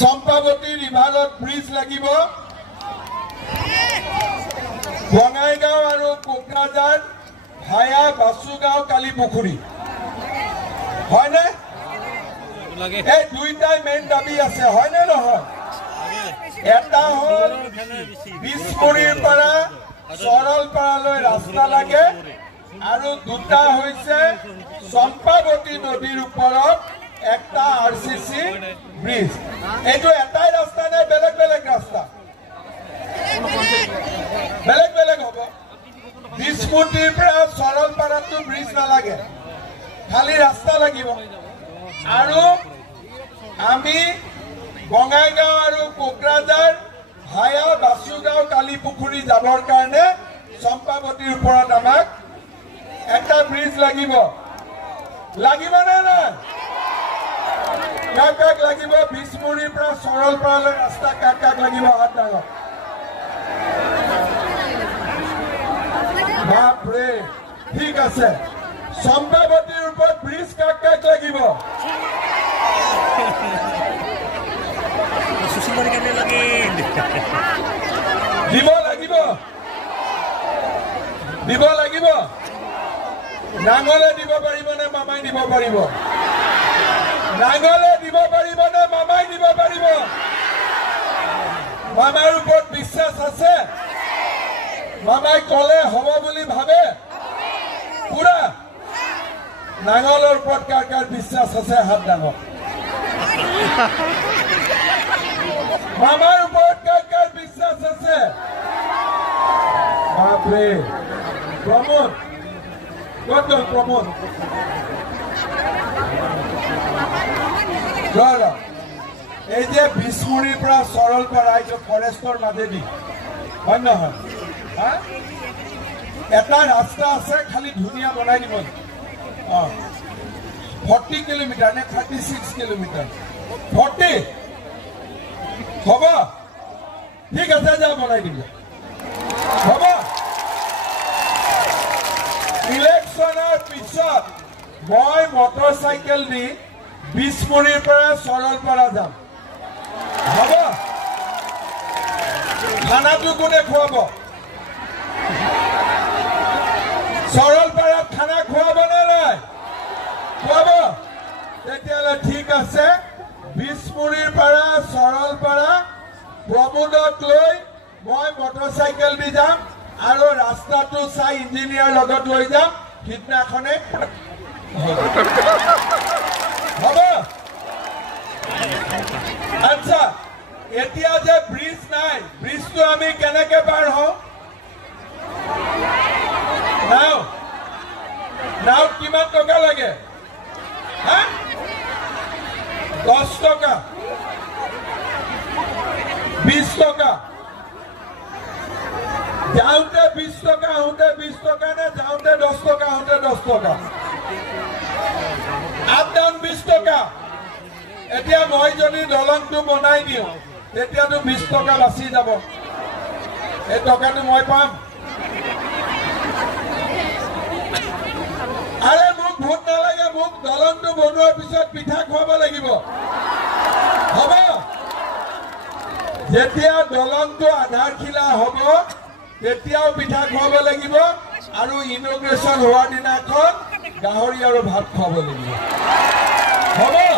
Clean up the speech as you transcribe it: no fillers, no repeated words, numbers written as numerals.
Champawati ৰিভাৰত bridge লাগিব বঙাইগাঁও আৰু Kokrajhar via Basugaon Kalipukhuri হয়নে এই দুইটাই মেইন দাবী আছে হয়নে নহয় এটা হল বিছমুৰীৰ পৰা সৰলপাৰালৈ ৰাস্তা লাগে আৰু দুটা হৈছে চম্পাৱতী নদীৰ ওপৰত একটা আৰসিসি ব্ৰিজ এইটো এটাই ৰাস্তা নে বেলেগ বেলেগ ৰাস্তা বেলেগ বেলেগ হ'ব বিছমুৰীৰ পৰা সৰলপাৰাটো ব্ৰিজ নালাগে খালি ৰাস্তা লাগিব আৰু আমি বঙাইগাঁও আৰু কোকৰাঝাৰ ভায়া বাসুগাঁও কালীপুখুৰী যাবৰ কাৰণে চম্পাৱতীৰ ওপৰত আমাক একটা ব্ৰিজ লাগিব নে নাই কাক লাগিব বিছমুৰীৰ পৰা সৰলপাৰালৈ ৰাস্তা কাক লাগিব হাত ডাঙৰ বাপৰে ঠিক আছে চম্পাৱতীৰ ওপৰত ব্ৰিজ কাক লাগিব দিব লাগিব নাঙলে দিব পাৰিব নে মামাই দিব পাৰিব নাঙলে দিব পাৰিব নে মামাই দিব পাৰিব মামাৰ ওপৰত বিশ্বাস আছে মামাই কলে হ'ব বুলি ভাবে পুৰা নাঙলৰ ওপৰত কাৰ বিশ্বাস আছে হাত ডাঙৰ মামাৰ ওপৰত কাৰ বিশ্বাস আছে বাপৰে প্ৰমোদ ক'ত গ'ল প্ৰমোদ এই যে বিছমুৰীৰ পৰা সৰলপাৰা এইটো ফৰেষ্টৰ মাজেদি হয় নহয় এটা ৰাস্তা আছে খালি ধুনীয়া বনাই দিব 40 কিলোমিটাৰ নে 36 কিলোমিটাৰ 40 হ'ব ঠিক আছে যা বনাই দিব হ'ব ইলেকশ্যনৰ পিছত মই মটৰচাইকেল দি বিছমুৰীৰ পৰা সৰলপাৰা যাম হ'ব খানাটো কোনে খুৱাব সৰলপাৰাত খানা খুৱাব নে নাই খুৱাব তেতিয়াহ'লে ঠিক আছে বিছমুৰীৰ পৰা সৰলপাৰা প্ৰমোদক লৈ মই মটৰচাইকেল দি যাম আৰু ৰাস্তাটো চাই ইঞ্জিনিয়াৰ লগত লৈ যাম সিদিনাখনে হ'ব আচ্ছা এতিয়া যে ব্ৰিজ নাই ব্ৰিজটো আমি কেনেকে পাৰ হওঁ নাও কিমান টকা লাগে 10 টকা 20 টকা যাওঁতে 20 টকা আহোঁতে 20 টকা নে যাওঁতে 10 টকা আহোঁতে 10 টকা আপ ডাউন 20 টকা এতিয়া মই যদি দলংটো বনাই দিওঁ তেতিয়াতো 20 টকা বাচি যাব এই টকাটো মই পাম আৰে মোক ভোট নালাগে মোক দলংটো বনোৱাৰ পিছত পিঠা খুৱাব লাগিব হ'ব যেতিয়া দলংটো আধাৰশিলা হ'ব তেতিয়াও পিঠা খুৱাব লাগিব আৰু ইনগ্ৰেশ্যন হোৱাৰ দিনাখন গাহৰি আৰু ভাত খুৱাব লাগিব হ'ব